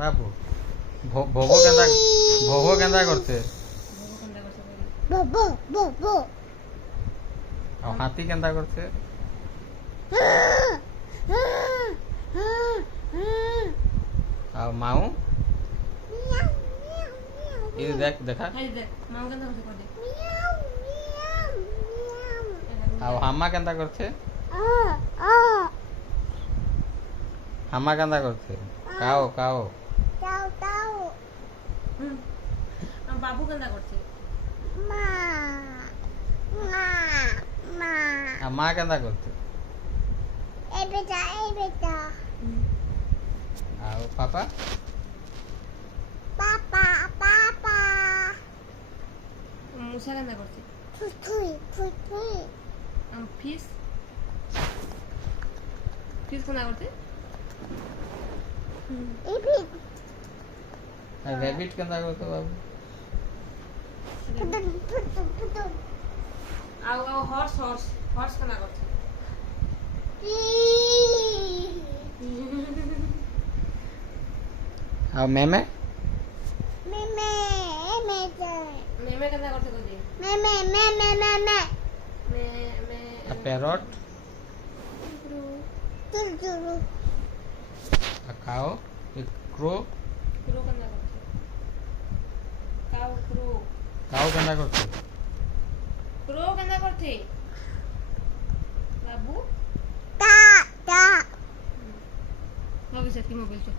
बाबू भोगो केंदा करते और हाथी केंदा करते और माऊ ये देख देखा और हामा केंदा करते हामा केंदा करते काओ काओ बाबू केंदा करते माँ केंदा करते ए बेटा और पापा पापा पापा मूसा केंदा करते थुई फिश केंदा करते रैबिट केंदा करते बाबू आउ हॉर्स केंदा करते और मेमे मेमे केंदा करते कदी पैरट काओ क्रो केंदा करते काओ केंदा करते क्रो केंदा करते बाबू भविष्य की मोबाइल चो